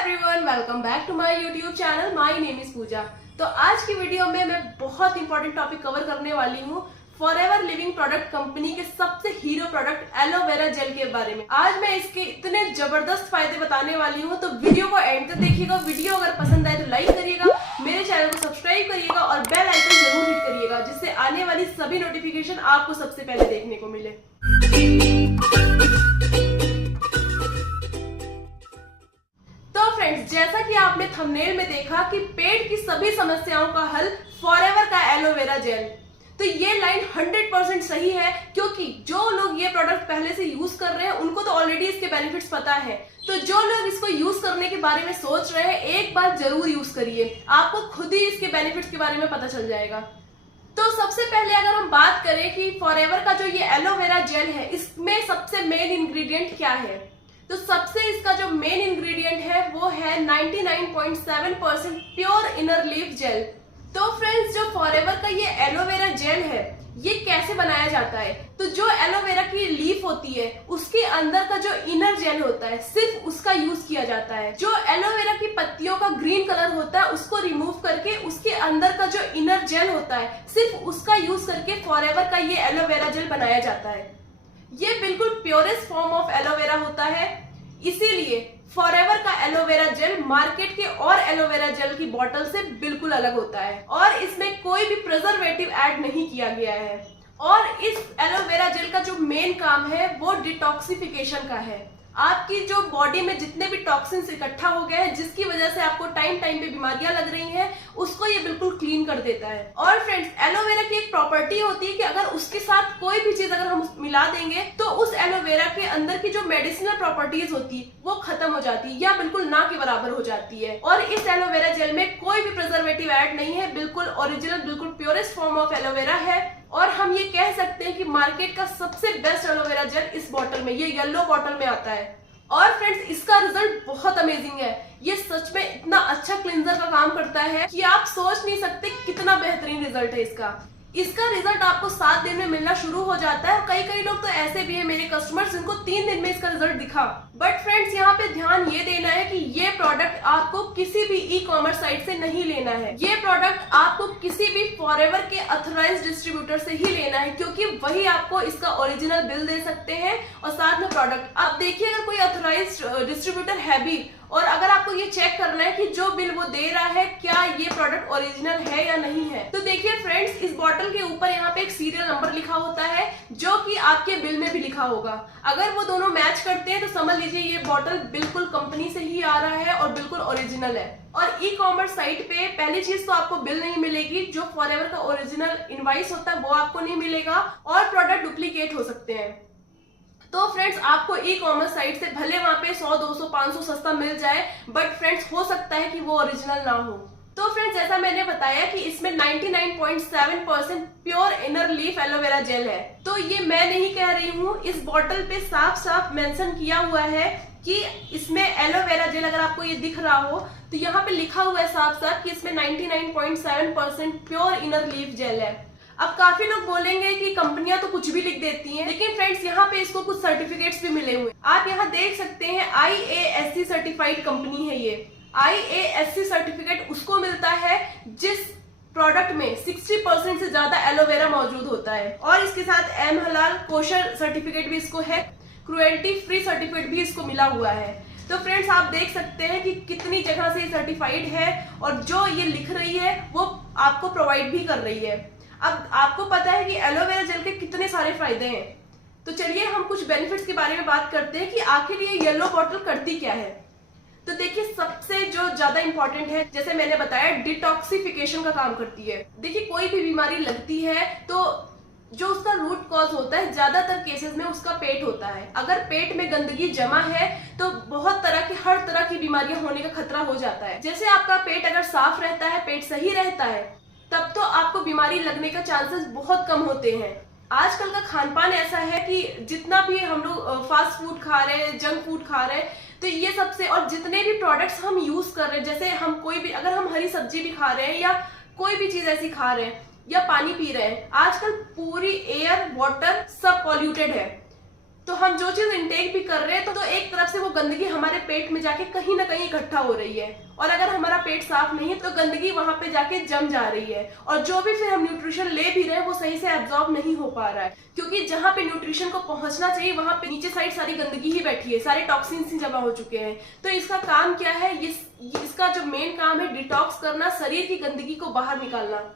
Everyone, welcome back to my YouTube channel. My name is Pooja. तो आज की video में मैं बहुत इंपॉर्टेंट टॉपिक कवर करने वाली हूँ फॉरएवर लिविंग प्रोडक्ट कंपनी के सबसे हीरो प्रोडक्ट एलोवेरा जेल के बारे में। आज मैं इसके इतने जबरदस्त फायदे बताने वाली हूँ, तो वीडियो को एंड तक देखिएगा। वीडियो अगर पसंद आए तो लाइक करिएगा, मेरे चैनल को सब्सक्राइब करिएगा और बेल आइकन जरूर हिट करिएगा, जिससे आने वाली सभी नोटिफिकेशन आपको सबसे पहले देखने को मिले। जैसा कि आपने थंबनेल में देखा कि पेट की सभी समस्याओं का हल फॉरएवर का एलोवेरा जेल, तो ये लाइन 100% सही है, क्योंकि जो लोग ये प्रोडक्ट पहले से यूज कर रहे हैं उनको तो ऑलरेडी इसके बेनिफिट्स पता है। तो जो लोग इसको यूज करने के बारे में सोच रहे हैं, एक बार जरूर यूज करिए, आपको खुद ही इसके बेनिफिट्स के बारे में पता चल जाएगा। तो सबसे पहले अगर हम बात करें कि फॉरएवर का जो ये एलोवेरा जेल है, इसमें सबसे मेन इंग्रेडिएंट क्या है, तो सबसे इसका जो मेन इंग्रेडिएंट है वो है 99.7% प्योर इनर लीफ जेल। तो फ्रेंड्स, जो फॉरएवर का ये एलोवेरा जेल है, ये कैसे बनाया जाता है, तो जो एलोवेरा की लीफ होती है उसके अंदर का जो इनर जेल होता है, सिर्फ उसका यूज किया जाता है। जो एलोवेरा की पत्तियों का ग्रीन कलर होता है उसको रिमूव करके उसके अंदर का जो इनर जेल होता है, सिर्फ उसका यूज करके फॉरएवर का ये एलोवेरा जेल बनाया जाता है। ये बिल्कुल प्योरेस्ट फॉर्म ऑफ एलोवेरा होता है, इसीलिए फॉरएवर का एलोवेरा जेल मार्केट के और एलोवेरा जेल की बोतल से बिल्कुल अलग होता है और इसमें कोई भी प्रिजर्वेटिव ऐड नहीं किया गया है। और इस एलोवेरा जेल का जो मेन काम है वो डिटॉक्सिफिकेशन का है। आपकी जो बॉडी में जितने भी टॉक्सिन्स इकट्ठा हो गए हैं, जिसकी वजह से आपको टाइम टाइम पे बीमारियां लग रही हैं, उसको ये बिल्कुल क्लीन कर देता है। और फ्रेंड्स, एलोवेरा की एक प्रॉपर्टी होती है कि अगर उसके साथ कोई भी चीज अगर हम मिला देंगे तो उस एलोवेरा के अंदर की जो मेडिसिनल प्रॉपर्टीज होती है वो खत्म हो जाती है या बिल्कुल ना के बराबर हो जाती है। और इस एलोवेरा जेल में कोई भी प्रिजर्वेटिव ऐड नहीं है, बिल्कुल ओरिजिनल, बिल्कुल प्योरेस्ट फॉर्म ऑफ एलोवेरा है। और हम ये कह सकते हैं कि मार्केट का सबसे बेस्ट एलोवेरा जेल इस बॉटल में, ये येलो बॉटल में आता है। और फ्रेंड्स, इसका रिजल्ट बहुत अमेजिंग है। ये सच में इतना अच्छा क्लींजर का काम करता है कि आप सोच नहीं सकते कितना बेहतरीन रिजल्ट है इसका रिजल्ट आपको 7 दिन में मिलना शुरू हो जाता है। कई लोग तो ऐसे भी है मेरे कस्टमर्स जिनको 3 दिन में इसका रिजल्ट दिखा। बट फ्रेंड्स, यहाँ पे ध्यान ये देना है कि ये प्रोडक्ट आपको किसी भी ई कॉमर्स साइट से नहीं लेना है। ये प्रोडक्ट आपको किसी भी फॉरएवर के ऑथराइज्ड डिस्ट्रीब्यूटर से ही लेना है, क्योंकि वही आपको इसका ओरिजिनल बिल दे सकते हैं और साथ में प्रोडक्ट। आप देखिए, अगर कोई ऑथराइज्ड डिस्ट्रीब्यूटर है भी और अगर आपको ये चेक करना है कि जो बिल वो दे रहा है क्या ये प्रोडक्ट ओरिजिनल है या नहीं है, तो देखिए फ्रेंड्स, इस बॉटल के ऊपर यहाँ पे एक सीरियल नंबर लिखा होता है जो कि आपके बिल में भी लिखा होगा। अगर वो दोनों मैच करते हैं तो समझ लीजिए ये बॉटल बिल्कुल कंपनी से ही आ रहा है और बिल्कुल ओरिजिनल है। और ई कॉमर्स साइट पे पहली चीज तो आपको बिल नहीं मिलेगी, जो फॉरएवर का ओरिजिनल इनवॉइस होता है वो आपको नहीं मिलेगा और प्रोडक्ट डुप्लीकेट हो सकते हैं। तो फ्रेंड्स, आपको ई कॉमर्स साइट से भले वहां पे 100, 200, 500 सस्ता मिल जाए, बट फ्रेंड्स हो सकता है कि वो ओरिजिनल ना हो। तो फ्रेंड्स, जैसा मैंने बताया कि इसमें 99.7% pure inner leaf aloe vera gel है। तो ये मैं नहीं कह रही हूँ, इस बॉटल पे साफ साफ मेंशन किया हुआ है कि इसमें एलोवेरा जेल, अगर आपको ये दिख रहा हो तो यहाँ पे लिखा हुआ है साफ साफ कि इसमें 99.7% प्योर इनर लीफ जेल है। अब काफी लोग बोलेंगे कि कंपनियां तो कुछ भी लिख देती हैं, लेकिन फ्रेंड्स यहाँ पे इसको कुछ सर्टिफिकेट्स भी मिले हुए। आप यहाँ देख सकते हैं IASC सर्टिफाइड कंपनी है ये। IASC सर्टिफिकेट उसको मिलता है जिस प्रोडक्ट में 60% से ज्यादा एलोवेरा मौजूद होता है। और इसके साथ एम हलाल कोशर सर्टिफिकेट भी इसको है, क्रुएल्टी फ्री सर्टिफिकेट भी इसको मिला हुआ है। तो फ्रेंड्स, आप देख सकते हैं कि कितनी जगह से ये सर्टिफाइड है और जो ये लिख रही है वो आपको प्रोवाइड भी कर रही है। अब आपको पता है कि एलोवेरा जेल के कितने सारे फायदे हैं, तो चलिए हम कुछ बेनिफिट्स के बारे में बात करते हैं कि आखिर ये येलो बॉटल करती क्या है। तो देखिए, सबसे जो ज्यादा इंपॉर्टेंट है, जैसे मैंने बताया, डिटॉक्सिफिकेशन का काम करती है। देखिए, कोई भी बीमारी लगती है तो जो उसका रूट कॉज होता है, ज्यादातर केसेस में उसका पेट होता है। अगर पेट में गंदगी जमा है तो बहुत हर तरह की बीमारियां होने का खतरा हो जाता है। जैसे आपका पेट अगर साफ रहता है, पेट सही रहता है, तब तो आपको बीमारी लगने का चांसेस बहुत कम होते हैं। आजकल का खान पान ऐसा है कि जितना भी हम लोग फास्ट फूड खा रहे हैं, जंक फूड खा रहे हैं, तो ये सबसे, और जितने भी प्रोडक्ट्स हम यूज कर रहे हैं, जैसे हम कोई भी, अगर हम हरी सब्जी भी खा रहे हैं या कोई भी चीज ऐसी खा रहे हैं या पानी पी रहे हैं, आजकल पूरी एयर वाटर सब पॉल्यूटेड है। तो हम जो चीज इंटेक भी कर रहे हैं तो एक तरफ से वो गंदगी हमारे पेट में जाके कहीं ना कहीं इकट्ठा हो रही है, और अगर हमारा पेट साफ नहीं है तो गंदगी वहां पे जाके जम जा रही है, और जो भी फिर हम न्यूट्रिशन ले भी रहे हैं वो सही से एब्जॉर्ब नहीं हो पा रहा है, क्योंकि जहाँ पे न्यूट्रिशन को पहुंचना चाहिए वहां पे नीचे साइड सारी गंदगी ही बैठी है, सारे टॉक्सिन्स ही जमा हो चुके हैं। तो इसका काम क्या है, इसका जो मेन काम है डिटॉक्स करना, शरीर की गंदगी को बाहर निकालना।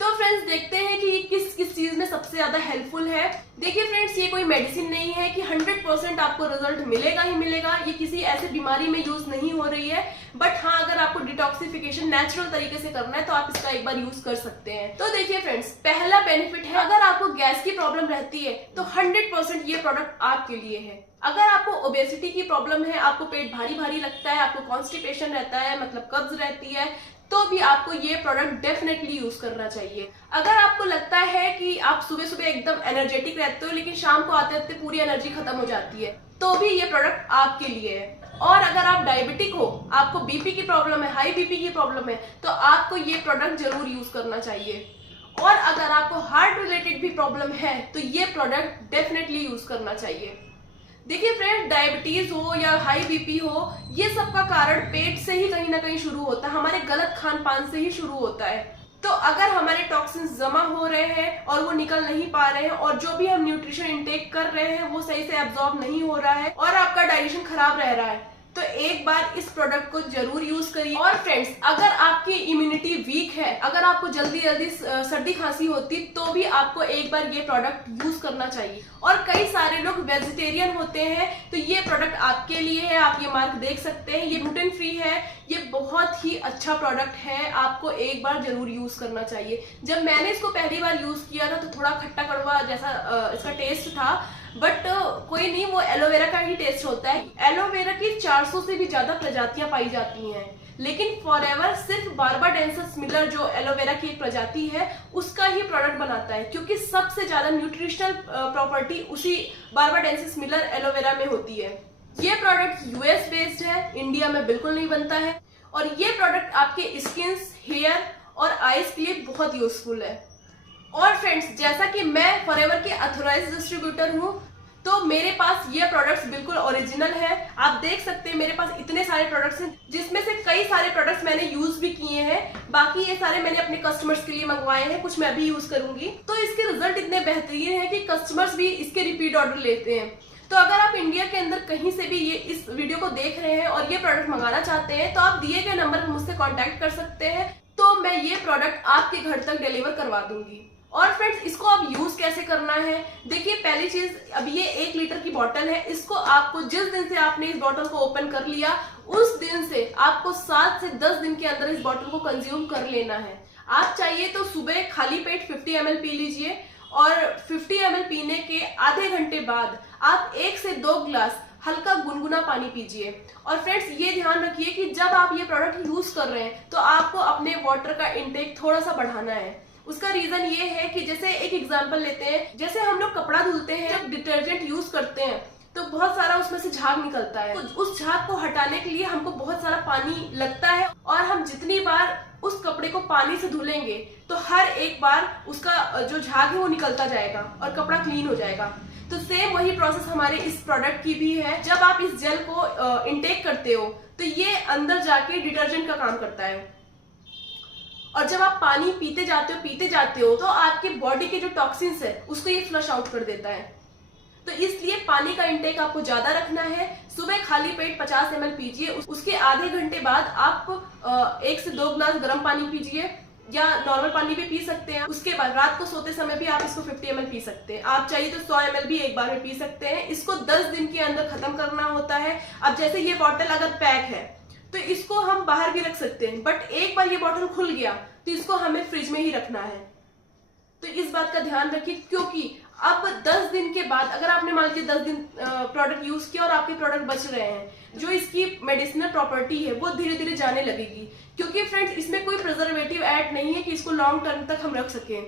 तो फ्रेंड्स देखते हैं कि ये किस किस चीज में सबसे ज्यादा हेल्पफुल है। देखिए फ्रेंड्स, ये कोई मेडिसिन नहीं है कि 100% आपको रिजल्ट मिलेगा ही मिलेगा, ये किसी ऐसे बीमारी में यूज नहीं हो रही है, बट हाँ अगर आपको डिटॉक्सिफिकेशन नेचुरल तरीके से करना है तो आप इसका एक बार यूज कर सकते हैं। तो देखिए फ्रेंड्स, पहला बेनिफिट है, अगर आपको गैस की प्रॉब्लम रहती है तो 100% ये प्रोडक्ट आपके लिए है। अगर आपको ओबेसिटी की प्रॉब्लम है, आपको पेट भारी भारी लगता है, आपको कॉन्स्टिपेशन रहता है, मतलब कब्ज रहती है, तो भी आपको ये प्रोडक्ट डेफिनेटली यूज करना चाहिए। अगर आपको लगता है कि आप सुबह सुबह एकदम एनर्जेटिक रहते हो लेकिन शाम को आते आते पूरी एनर्जी खत्म हो जाती है, तो भी ये प्रोडक्ट आपके लिए है। और अगर आप डायबिटिक हो, आपको बीपी की प्रॉब्लम है, हाई बीपी की प्रॉब्लम है, तो आपको ये प्रोडक्ट जरूर यूज करना चाहिए। और अगर आपको हार्ट रिलेटेड भी प्रॉब्लम है तो ये प्रोडक्ट डेफिनेटली यूज करना चाहिए। देखिए फ्रेंड, डायबिटीज हो या हाई बीपी हो, ये सब का कारण पेट से ही कहीं ना कहीं शुरू होता है, हमारे गलत खान पान से ही शुरू होता है। तो अगर हमारे टॉक्सिन्स जमा हो रहे हैं और वो निकल नहीं पा रहे हैं, और जो भी हम न्यूट्रिशन इंटेक कर रहे हैं वो सही से एब्जॉर्ब नहीं हो रहा है, और आपका डाइजेशन खराब रह रहा है, तो एक बार इस प्रोडक्ट को जरूर यूज करिए। और फ्रेंड्स, अगर आपकी इम्यूनिटी वीक है, अगर आपको जल्दी जल्दी सर्दी खांसी होती, तो भी आपको एक बार ये प्रोडक्ट यूज करना चाहिए। और कई सारे लोग वेजिटेरियन होते हैं, तो ये प्रोडक्ट आपके लिए है। आप ये मार्क देख सकते हैं, ये ग्लूटेन फ्री है, ये बहुत ही अच्छा प्रोडक्ट है, आपको एक बार जरूर यूज करना चाहिए। जब मैंने इसको पहली बार यूज किया था तो थोड़ा खट्टा कड़वा जैसा इसका टेस्ट था, बट कोई नहीं, वो एलोवेरा का ही टेस्ट होता है। एलोवेरा की 400 से भी ज्यादा प्रजातियां पाई जाती हैं, लेकिन फॉरएवर सिर्फ बार्बाडेंसिस मिलर जो एलोवेरा की एक प्रजाति है उसका ही प्रोडक्ट बनाता है, क्योंकि सबसे ज्यादा न्यूट्रिशनल प्रॉपर्टी उसी बार्बाडेंसिस मिलर एलोवेरा में होती है। ये प्रोडक्ट यूएस बेस्ड है, इंडिया में बिल्कुल नहीं बनता है, और ये प्रोडक्ट आपके स्किन, हेयर और आईज के लिए बहुत यूजफुल है। और फ्रेंड्स, जैसा कि मैं फॉरएवर के ऑथराइज्ड डिस्ट्रीब्यूटर हूँ, तो मेरे पास ये प्रोडक्ट्स बिल्कुल ओरिजिनल है। आप देख सकते हैं मेरे पास इतने सारे प्रोडक्ट्स हैं, जिसमें से कई सारे प्रोडक्ट्स मैंने यूज भी किए हैं, बाकी ये सारे मैंने अपने कस्टमर्स के लिए मंगवाए हैं, कुछ मैं भी यूज करूंगी। तो इसके रिजल्ट इतने बेहतरीन है कि कस्टमर्स भी इसके रिपीट ऑर्डर लेते हैं। तो अगर आप इंडिया के अंदर कहीं से भी ये इस वीडियो को देख रहे हैं और ये प्रोडक्ट मंगाना चाहते हैं, तो आप दिए गए नंबर पर मुझसे कॉन्टेक्ट कर सकते हैं, तो मैं ये प्रोडक्ट आपके घर तक डिलीवर करवा दूंगी। और फ्रेंड्स, इसको आप यूज कैसे करना है, देखिए पहली चीज, अब ये 1 लीटर की बोतल है, इसको आपको जिस दिन से आपने इस बोतल को ओपन कर लिया उस दिन से आपको 7 से 10 दिन के अंदर इस बोतल को कंज्यूम कर लेना है। आप चाहिए तो सुबह खाली पेट 50 ml पी लीजिए, और 50 ml पीने के आधे घंटे बाद आप 1 से 2 गिलास हल्का गुनगुना पानी पीजिए। और फ्रेंड्स, ये ध्यान रखिए कि जब आप ये प्रोडक्ट यूज कर रहे हैं तो आपको अपने वाटर का इंटेक थोड़ा सा बढ़ाना है। उसका रीजन ये है कि जैसे एक एग्जांपल लेते हैं, जैसे हम लोग कपड़ा धुलते हैं, जब डिटर्जेंट यूज करते हैं तो बहुत सारा उसमें से झाग निकलता है, तो उस झाग को हटाने के लिए हमको बहुत सारा पानी लगता है, और हम जितनी बार उस कपड़े को पानी से धुलेंगे तो हर एक बार उसका जो झाग है वो निकलता जाएगा और कपड़ा क्लीन हो जाएगा। तो सेम वही प्रोसेस हमारे इस प्रोडक्ट की भी है। जब आप इस जेल को इंटेक करते हो तो ये अंदर जाके डिटर्जेंट का काम करता है, और जब आप पानी पीते जाते हो तो आपके बॉडी के जो टॉक्सिन्स है उसको ये फ्लश आउट कर देता है। तो इसलिए पानी का इंटेक आपको ज्यादा रखना है। सुबह खाली पेट 50 ml पीजिए, उसके आधे घंटे बाद आप 1 से 2 गिलास गर्म पानी पीजिए, या नॉर्मल पानी भी पी सकते हैं। उसके बाद रात को सोते समय भी आप इसको 50 ml पी सकते हैं। आप चाहिए तो 100 ml भी एक बार में पी सकते हैं। इसको 10 दिन के अंदर खत्म करना होता है। अब जैसे ये बॉटल अगर पैक है तो इसको हम बाहर भी रख सकते हैं, बट एक बार ये बॉटल खुल गया तो इसको हमें फ्रिज में ही रखना है। तो इस बात का ध्यान रखिए, क्योंकि अब 10 दिन के बाद अगर आपने मान लीजिए 10 दिन प्रोडक्ट यूज किया और आपके प्रोडक्ट बच रहे हैं, जो इसकी मेडिसिनल प्रॉपर्टी है वो धीरे धीरे जाने लगेगी। क्योंकि फ्रेंड्स, इसमें कोई प्रिजर्वेटिव ऐड नहीं है कि इसको लॉन्ग टर्म तक हम रख सकें।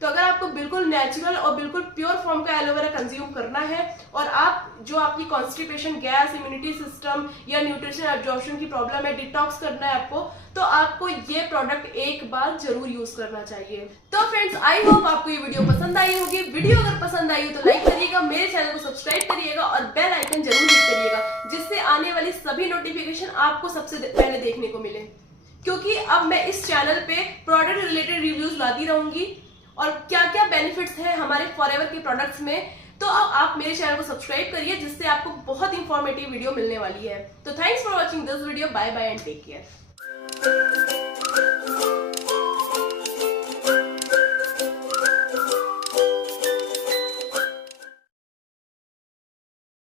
तो अगर आपको बिल्कुल नेचुरल और बिल्कुल प्योर फॉर्म का एलोवेरा कंज्यूम करना है और आप जो आपकी कॉन्स्टिपेशन, गैस, इम्यूनिटी सिस्टम या न्यूट्रिशन एब्जॉर्प्शन की प्रॉब्लम है, डिटॉक्स करना है आपको, तो आपको ये प्रोडक्ट एक बार जरूर यूज करना चाहिए। तो फ्रेंड्स, आई होप आपको ये वीडियो पसंद आई होगी। वीडियो अगर पसंद आई हो तो लाइक करिएगा, मेरे चैनल को सब्सक्राइब करिएगा और बेल आइकन जरूर हिट करिएगा, जिससे आने वाली सभी नोटिफिकेशन आपको सबसे पहले देखने को मिले। क्योंकि अब मैं इस चैनल पे प्रोडक्ट रिलेटेड रिव्यूज लाती रहूंगी और क्या क्या बेनिफिट्स हैं हमारे फॉरएवर के प्रोडक्ट्स में। तो अब आप मेरे चैनल को सब्सक्राइब करिए, जिससे आपको बहुत इंफॉर्मेटिव वीडियो मिलने वाली है। तो thanks for watching this video. Bye bye and take care.